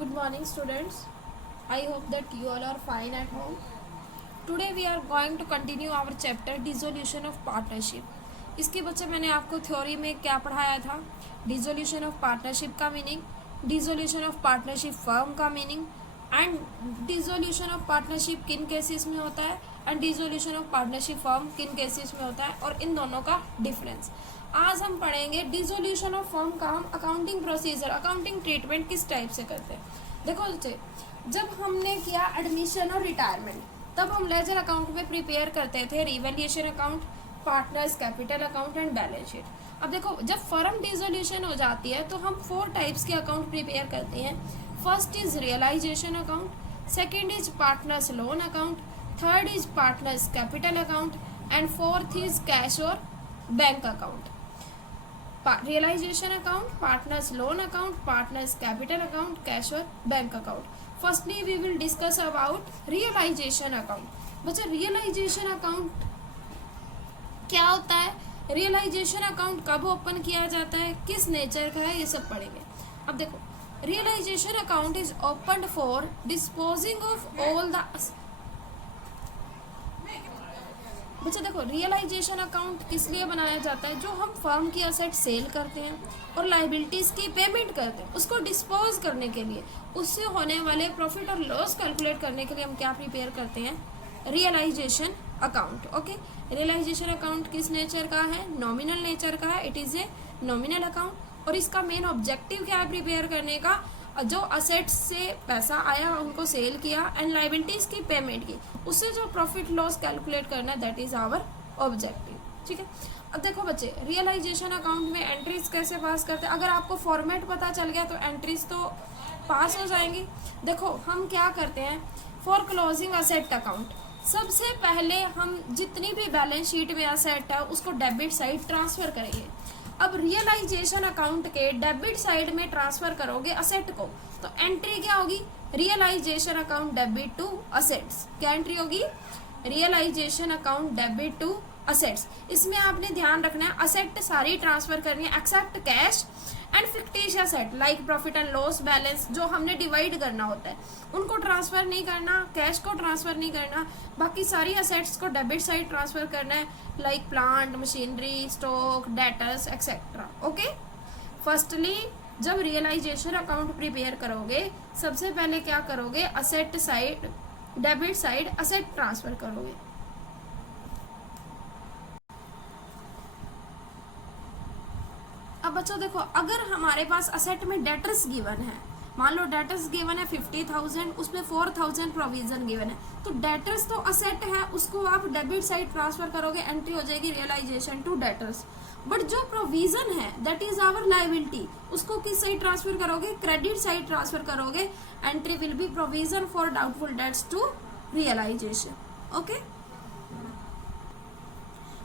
Good morning, students. I hope that you all are fine at home. Today we are going to continue our chapter Dissolution of Partnership. इसके बच्चे मैंने आपको theory में क्या पढ़ाया था? डिसोल्यूशन ऑफ पार्टनरशिप का meaning, dissolution of partnership firm का meaning and dissolution of partnership किन केसेस में होता है and dissolution of partnership firm किन केसेस में होता है और इन दोनों का डिफरेंस। आज हम पढ़ेंगे डिसोल्यूशन ऑफ फर्म का हम अकाउंटिंग प्रोसीजर, अकाउंटिंग ट्रीटमेंट किस टाइप से करते हैं। देखो बच्चे, जब हमने किया एडमिशन और रिटायरमेंट तब हम लेजर अकाउंट में प्रिपेयर करते थे revaluation account, partners capital account and balance sheet. अब देखो, जब फर्म डिसोल्यूशन हो जाती है तो हम 4 टाइप्स के अकाउंट प्रिपेयर करते हैं। First is realisation account, second is partners loan account, third is partners capital account and fourth is cash और bank account. Realisation account, partners loan account, partners capital account, cash और bank account. Firstly we will discuss about realisation account. बच्चा, realisation account क्या होता है, realisation account कब open किया जाता है, किस नेचर का है, ये सब पढ़ेंगे। अब देखो, realisation account is opened for disposing of all the. बच्चा देखो, रियलाइजेशन अकाउंट किस लिए बनाया जाता है, जो हम फर्म की असेट सेल करते हैं और लाइबिलिटीज की पेमेंट करते हैं उसको डिस्पोज करने के लिए, उससे होने वाले प्रॉफिट और लॉस कैलकुलेट करने के लिए हम क्या प्रिपेयर करते हैं, realisation account. Okay, realisation account किस नेचर का है, नॉमिनल नेचर का है, it is a nominal account. और इसका मेन ऑब्जेक्टिव क्या है प्रिपेयर करने का, जो असेट्स से पैसा आया उनको सेल किया एंड लाइबिलिटीज की पेमेंट की, उससे जो प्रॉफिट लॉस कैलकुलेट करना है, दैट इज आवर ऑब्जेक्टिव। ठीक है, अब देखो बच्चे, रियलाइजेशन अकाउंट में एंट्रीज कैसे पास करते हैं। अगर आपको फॉर्मेट पता चल गया तो एंट्रीज तो पास हो जाएंगी। देखो, हम क्या करते हैं, फॉर क्लोजिंग असेट अकाउंट सबसे पहले हम जितनी भी बैलेंस शीट में असेट है उसको डेबिट साइड ट्रांसफर करेंगे। अब रियलाइजेशन अकाउंट के डेबिट साइड में ट्रांसफर करोगे असेट को, तो एंट्री क्या होगी, realisation account debit to assets. क्या एंट्री होगी, realisation account debit to assets. इसमें आपने ध्यान रखना है असेट सारी ट्रांसफर करनी है except cash and fictitious asset like profit and loss balance, जो हमने डिवाइड करना होता है उनको ट्रांसफर नहीं करना, कैश को ट्रांसफर नहीं करना, बाकी सारी असेट्स को डेबिट साइड ट्रांसफर करना है like plant, machinery, stock, debtors etcetera. Okay, firstly जब रियलाइजेशन अकाउंट प्रिपेयर करोगे सबसे पहले क्या करोगे, asset side, debit side asset transfer करोगे। अब बच्चों देखो, अगर हमारे पास असेट में डेटर्स गिवन है, मान लो डेटर्स गिवन है 50,000, उसमें 4,000 प्रोविजन गिवन है, तो डेटर्स तो असेट है, उसको आप डेबिट साइड ट्रांसफर करोगे, एंट्री हो जाएगी रियलाइजेशन टू डेटर्स। बट जो प्रोविजन है दैट इज आवर लाइबिलिटी, उसको किस साइड ट्रांसफर करोगे, क्रेडिट साइड ट्रांसफर करोगे, entry will be provision for doubtful debts to realisation. Okay,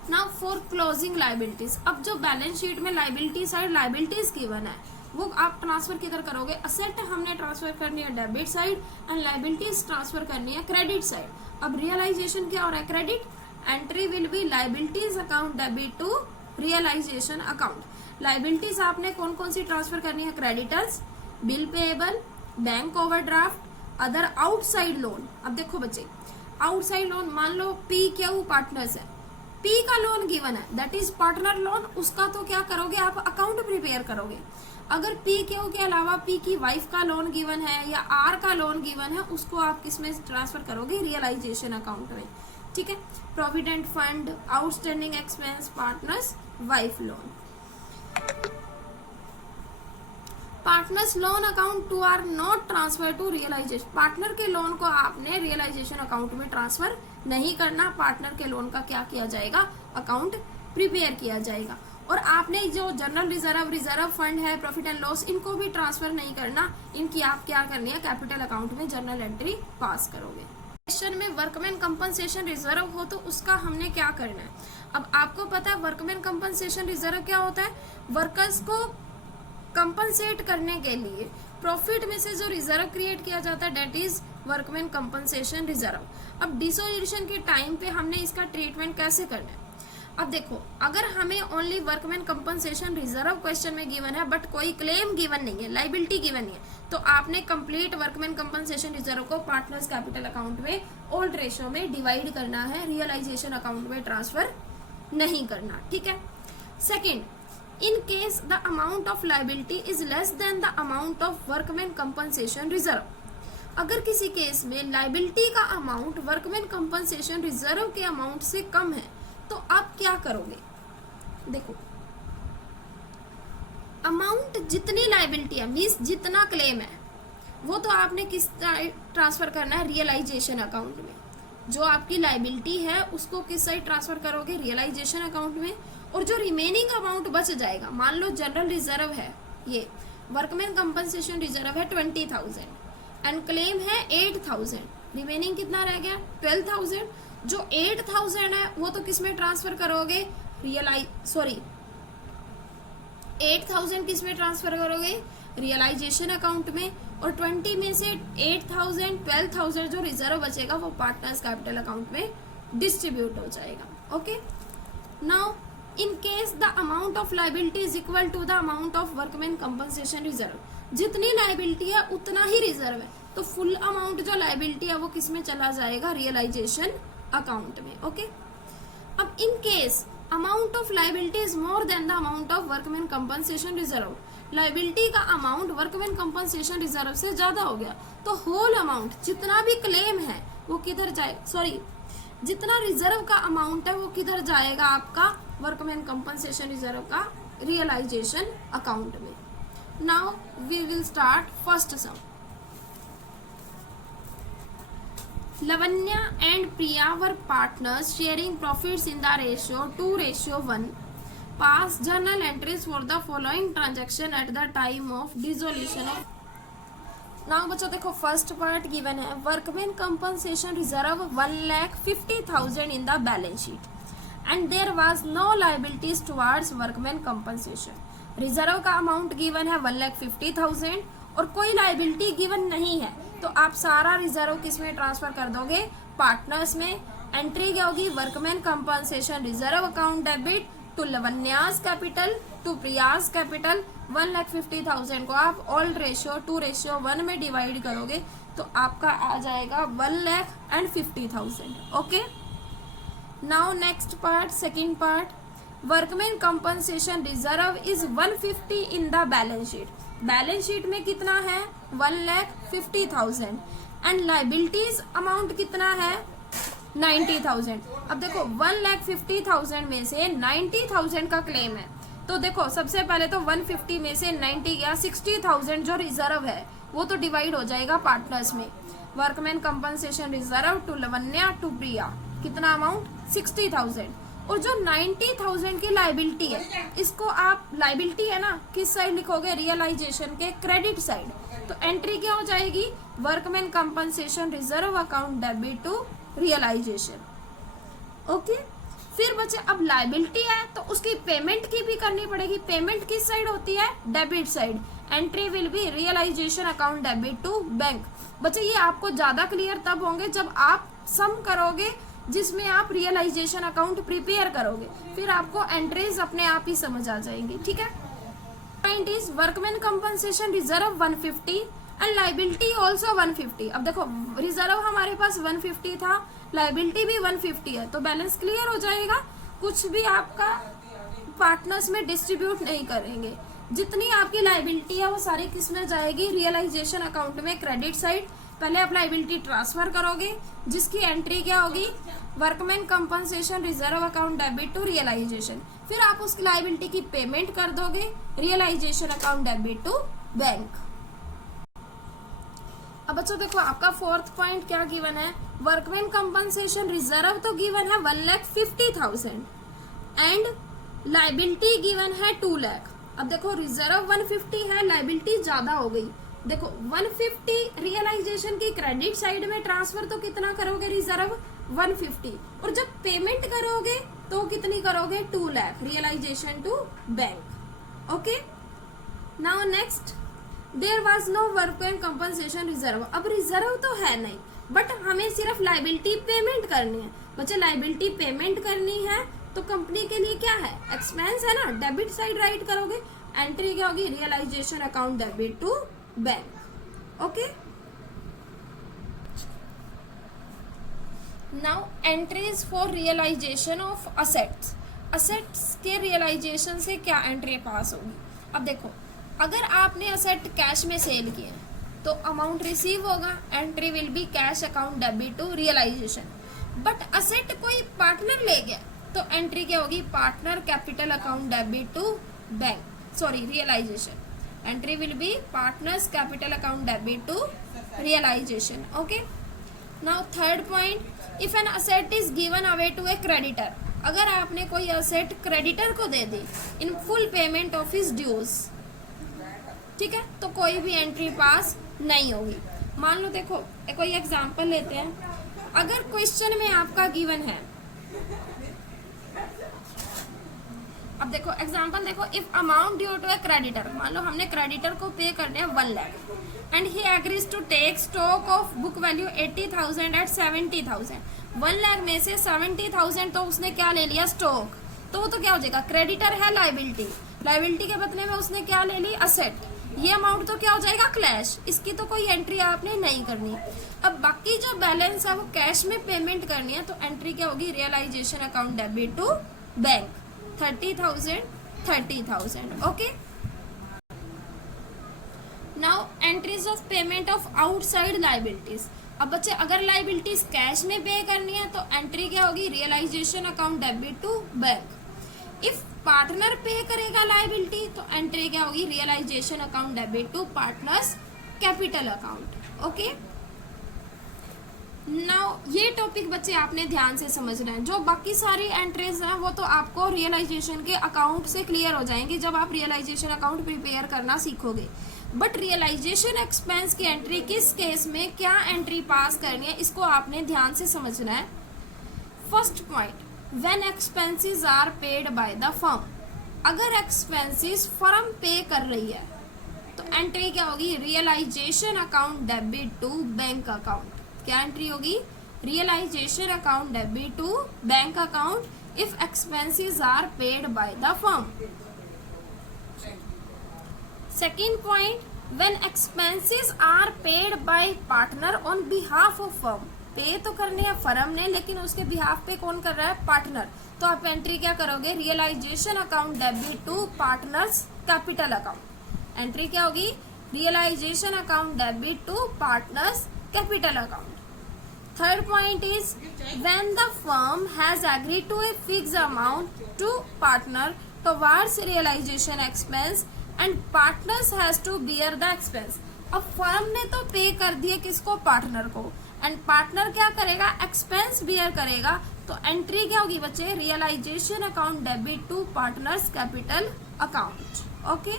now for closing liabilities. अब जो बैलेंस शीट में लाइबिलिटी साइड लाइबिलिटीज गिवन है वो आप ट्रांसफर किधर करोगे, असेट हमने ट्रांसफर करनी है debit side and liabilities transfer करनी है क्रेडिट साइड। अब रियलाइजेशन क्या हो रहा है, credit, entry will be liabilities account debit to realisation account. Liabilities आपने कौन कौन सी ट्रांसफर करनी है, creditors, bill payable, bank overdraft, other outside loan. अब देखो बच्चे, आउटसाइड लोन, मान लो पी क्यू पार्टनर्स है, पी का लोन गिवन है दैट इज पार्टनर लोन, उसका तो क्या करोगे आप, अकाउंट प्रिपेयर करोगे। अगर पी क्यू के अलावा पी की वाइफ का लोन गिवन है या आर का लोन गिवन है, उसको आप किस में ट्रांसफर करोगे, रियलाइजेशन अकाउंट में। ठीक है, provident fund, outstanding expense, partners wife loan. Partners loan account to are not transfer to realisation. Partner के लोन को आपने रियलाइजेशन अकाउंट में ट्रांसफर नहीं करना, पार्टनर के लोन का क्या किया जाएगा, अकाउंट प्रिपेयर किया जाएगा। और आपने जो जनरल रिजर्व, रिजर्व फंड है, प्रॉफिट एंड लॉस, इनको भी ट्रांसफर नहीं करना, इनकी आप क्या करनी है, कैपिटल अकाउंट में जर्नल एंट्री पास करोगे। क्वेश्चन में वर्कमैन कंपनसेशन रिजर्व हो तो उसका हमने क्या करना है। अब आपको पता है वर्कमैन कंपनसेशन रिजर्व क्या होता है, वर्कर्स को कंपनसेट करने के लिए प्रॉफिट में से जो रिजर्व क्रिएट किया जाता है that is workman compensation reserve. अब डिसोल्यूशन के टाइम पे हमने इसका ट्रीटमेंट कैसे करना है। अब देखो, अगर हमें only workman compensation reserve question में गिवन है बट कोई क्लेम गिवन नहीं है, लाइबिलिटी गिवन नहीं है, तो आपने कंप्लीट वर्कमैन कंपनसेशन रिजर्व को पार्टनर्स कैपिटल अकाउंट में ओल्ड रेशियो में डिवाइड करना है, रियलाइजेशन अकाउंट में ट्रांसफर नहीं करना, ठीक है। Second, in case the amount of liability is less than the amount of workman compensation reserve, अगर किसी केस में लाइबिलिटी का अमाउंट वर्कमैन कंपनसेशन रिजर्व के अमाउंट से कम है तो आप क्या करोगे। देखो, अमाउंट जितनी लाइबिलिटी है मीन्स जितना क्लेम है वो तो आपने किस ट्रांसफर करना है, रियलाइजेशन अकाउंट में। जो आपकी लाइबिलिटी है उसको किस साइड ट्रांसफर करोगे, रियलाइजेशन अकाउंट में। और जो रिमेनिंग अमाउंट बच जाएगा, मान लो जनरल रिजर्व है, ये वर्कमैन कंपनसेशन रिजर्व है 20,000 एंड क्लेम है 8,000, रिमेनिंग कितना रह गया 12,000। जो 8,000 है वो तो किस में ट्रांसफर करोगे, 8,000 किस में ट्रांसफर करोगे, रियलाइजेशन अकाउंट में। और 20 में से 8,000 12,000 जो रिजर्व बचेगा वो पार्टनर्स कैपिटल अकाउंट में डिस्ट्रीब्यूट हो जाएगा। Okay, now in case the amount of liability is equal to the amount of workman compensation reserve, जितनी लाइबिलिटी है उतना ही रिजर्व है, तो फुल अमाउंट जो लाइबिलिटी है वो किस में चला जाएगा, रियलाइजेशन अकाउंट में। ओके, अब in case amount of liability is more than the amount of workman compensation reserve, liability का अमाउंट वर्कमैन कंपनसेशन रिजर्व से ज्यादा हो गया तो होल अमाउंट जितना भी क्लेम है वो किधर जाए, जितना रिजर्व का अमाउंट है वो किधर जाएगा, आपका वर्कमैन कंपनसेशन रिजर्व का रियलाइजेशन अकाउंट में। Now we will start first sum. Lavanya and Priya were partners sharing profits in the ratio 2:1. Pass journal entries for the following transaction at the time of dissolution of. Now बच्चों देखो, first part given है workman compensation reserve 1,50,000 in the balance sheet and there was no liabilities towards workman compensation. Reserve का amount given है 1,50,000 और कोई liability given नहीं है, तो आप सारा रिजर्व किस में ट्रांसफर कर दोगे, पार्टनर्स में। एंट्री क्या होगी, workman compensation reserve account debit to Lavanya's capital to Priya's capital. 1,50,000 को आप ऑल्ड रेशियो 2:1 में डिवाइड करोगे तो आपका आ जाएगा 1,50,000। Okay, now next part, second part, workman compensation reserve is 150 in the balance sheet. Balance sheet में कितना है, 1,50,000 एंड लाइबिलिटीज अमाउंट कितना है, 90,000। अब देखो 1,50,000 में से 90,000 का क्लेम है, तो देखो सबसे पहले तो 150 में से 90 गया, 60,000 जो रिजर्व है वो तो डिवाइड हो जाएगा पार्टनर्स में। Workman compensation reserve to Lavanya to Priya, कितना अमाउंट 60,000। और जो 90,000 की लाइबिलिटी है इसको आप, लाइबिलिटी है ना, किस साइड लिखोगे, रियलाइजेशन के क्रेडिट साइड। तो एंट्री क्या हो जाएगी, workman compensation reserve account debit to realisation. Okay, फिर बचे अब लाइबिलिटी है तो उसकी पेमेंट की भी करनी पड़ेगी। पेमेंट किस साइड होती है, debit side. Entry will be realisation account debit to bank. बच्चे ये आपको ज्यादा क्लियर तब होंगे जब आप सम करोगे, जिसमें आप रियलाइजेशन अकाउंट प्रिपेयर करोगे, फिर आपको एंट्रीज अपने आप ही समझ आ जाएंगी। ठीक है, point is workman compensation reserve 150 and liability also 150। अब देखो रिजर्व हमारे पास 150 था, लाइबिलिटी भी 150 है, तो बैलेंस क्लियर हो जाएगा। कुछ भी आपका पार्टनर्स में डिस्ट्रीब्यूट नहीं करेंगे, जितनी आपकी लाइबिलिटी है वो सारी किस में जाएगी, रियलाइजेशन अकाउंट में क्रेडिट साइड। पहले आप लाइबिलिटी ट्रांसफर करोगे जिसकी एंट्री क्या होगी, workman compensation reserve account debit to realisation. फिर आप उस लाइबिलिटी की पेमेंट कर दोगे, realisation account debit to bank. अब बच्चों देखो आपका फोर्थ पॉइंट क्या गिवन है, वर्कमैन कंपनसेशन रिजर्व तो गिवन है 1,50,000 एंड लाइबिलिटी गिवन है 2 लाख। अब देखो रिजर्व 150 है, लाइबिलिटी ज्यादा हो गई। देखो 150 रियलाइजेशन की क्रेडिट साइड में ट्रांसफर तो कितना करोगे, रिजर्व 150, और जब पेमेंट करोगे तो कितनी करोगे, 2 lakh realisation to bank. Okay, now next, there was no workman compensation reserve. अब रिजर्व तो है नहीं बट हमें सिर्फ लाइबिलिटी पेमेंट करनी है। बच्चे लाइबिलिटी पेमेंट करनी है तो कंपनी के लिए क्या है, एक्सपेंस है ना, डेबिट साइड राइट करोगे, एंट्री क्या होगी, realisation account debit to bank. Okay, now entries for realisation of assets. Assets के रियलाइजेशन से क्या एंट्री पास होगी। अब देखो, अगर आपने असेट कैश में सेल किए तो अमाउंट रिसीव होगा, entry will be cash account debit to realisation. But asset कोई पार्टनर ले गया तो एंट्री क्या होगी, partner capital account debit to bank, sorry realisation. Entry will be partners capital account debit to realisation. Okay, now third point, if an asset is given away to a creditor. अगर आपने कोई asset creditor को दे दी in full payment of his dues, ठीक है, तो कोई भी एंट्री पास नहीं होगी। मान लो, देखो कोई एग्जांपल लेते हैं। अगर क्वेश्चन में आपका गिवन है, अब देखो एग्जांपल देखो, if amount due to a creditor, मान लो हमने क्रेडिटर को पे करने हैं 1 lakh and he agrees to take stock of book value 80,000 at 70,000। 1 lakh में से 70,000 तो उसने क्या ले लिया, स्टॉक, तो वो तो क्या हो जाएगा, क्रेडिटर है लायबिलिटी, लायबिलिटी के बदले में उसने क्या ले ली, असेट। ये अमाउंट तो क्या हो जाएगा, क्लैश, इसकी तो कोई एंट्री आपने नहीं करनी। अब बाकी जो बैलेंस है वो कैश में पेमेंट करनी है, तो एंट्री क्या होगी, realisation account debit to bank, 30,000। Okay, now entries of payment of outside liabilities. अब बच्चे अगर लायबिलिटीज कैश में पे करनी है तो एंट्री क्या होगी, realisation account debit to bank. If partner pay करेगा लायबिलिटी तो एंट्री क्या होगी, realisation account debit to partners capital account. Okay, now ये टॉपिक बच्चे आपने ध्यान से समझना है। जो बाकी सारी एंट्रीज हैं वो तो आपको रियलाइजेशन के अकाउंट से क्लियर हो जाएंगी जब आप रियलाइजेशन अकाउंट प्रिपेयर करना सीखोगे। बट रियलाइजेशन एक्सपेंस की एंट्री किस केस में क्या एंट्री पास करनी है, इसको आपने ध्यान से समझना है। First point, when expenses are paid by the firm. अगर एक्सपेंसेस फर्म पे कर रही है तो एंट्री क्या होगी, realisation account debit to bank account. क्या एंट्री होगी, realisation account debit to bank account if expenses are paid by the firm. Second point, when expenses are paid by partner on behalf of firm. Pay तो करने हैं firm ने, लेकिन उसके behalf पे कौन कर रहा है, पार्टनर। तो आप एंट्री क्या करोगे, realisation account debit to partners capital account. Entry क्या होगी, realisation account debit to partners capital account. Third point is when the firm has agreed to a fixed amount to partner towards realisation expense and partners has to bear the expense. अब firm ने तो पे कर दिए किसको, partner को, and partner क्या करेगा, एक्सपेंस बियर करेगा। तो एंट्री क्या होगी बच्चे, realisation account debit to partners capital account. Okay,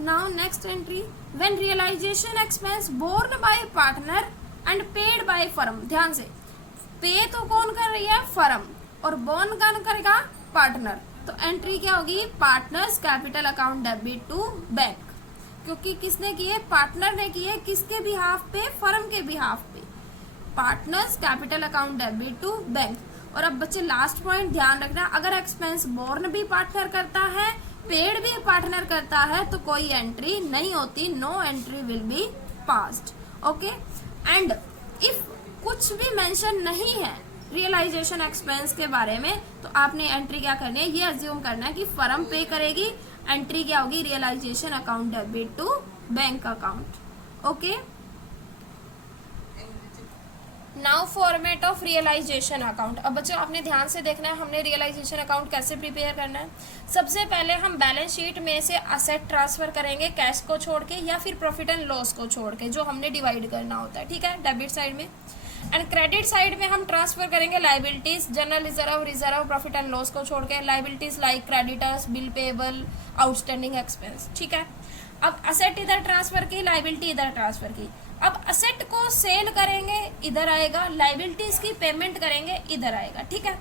now next entry, when realisation expense borne by partner and paid by firm. ध्यान से, पे तो कौन कर रही है, फर्म, और बोर्न कौन करेगा, पार्टनर। तो एंट्री क्या होगी, partners capital account debit to bank, क्योंकि किसने किए, पार्टनर ने किए, किसके बिहाफ पे, फर्म के बिहाफ पे, partners capital account debit to bank. और अब बच्चे लास्ट पॉइंट ध्यान रखना, अगर एक्सपेंस बोर्न भी पार्टनर करता है, पेड भी पार्टनर करता है, तो कोई एंट्री नहीं होती, no entry will be passed. Okay, and if कुछ भी मेंशन नहीं है रियलाइजेशन एक्सपेंस के बारे में तो आपने एंट्री क्या करनी है, ये अज्यूम करना है कि फर्म पे करेगी। एंट्री क्या होगी, realisation account debit to bank account. Okay, now format of realisation account. अब बच्चों आपने ध्यान से देखना है हमने रियलाइजेशन अकाउंट कैसे प्रिपेयर करना है। सबसे पहले हम बैलेंस शीट में से असेट ट्रांसफर करेंगे कैश को छोड़ के या फिर प्रॉफिट एंड लॉस को छोड़ के, जो हमने डिवाइड करना होता है, ठीक है, डेबिट साइड में। एंड क्रेडिट साइड में हम ट्रांसफर करेंगे liabilities, general reserve, reserve, profit and loss को छोड़ के, liabilities like creditors, bill payable, outstanding expense, ठीक है। अब असेट इधर ट्रांसफर की, लाइबिलिटी इधर ट्रांसफर की। अब असेट को सेल करेंगे इधर आएगा, लाइबिलिटीज की पेमेंट करेंगे इधर आएगा, ठीक है।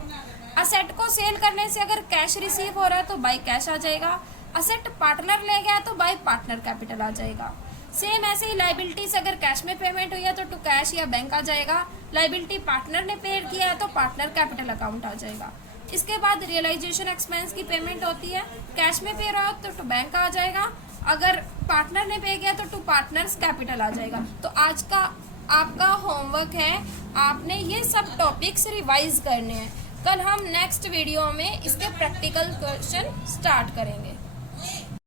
असेट को सेल करने से अगर कैश रिसीव हो रहा है तो बाय कैश आ जाएगा, असेट पार्टनर ले गया तो बाय पार्टनर कैपिटल आ जाएगा। सेम ऐसे ही लाइबिलिटी से अगर कैश में पेमेंट हुई है तो टू कैश या बैंक आ जाएगा, लाइबिलिटी पार्टनर ने पे किया है तो पार्टनर कैपिटल अकाउंट आ जाएगा। इसके बाद रियलाइजेशन एक्सपेंस की पेमेंट होती है, कैश में पे रहा हो तो बैंक आ जाएगा, अगर पार्टनर ने पे किया तो टू पार्टनर्स कैपिटल आ जाएगा। तो आज का आपका होमवर्क है, आपने ये सब टॉपिक्स रिवाइज करने हैं। कल हम नेक्स्ट वीडियो में इसके प्रैक्टिकल क्वेश्चन स्टार्ट करेंगे।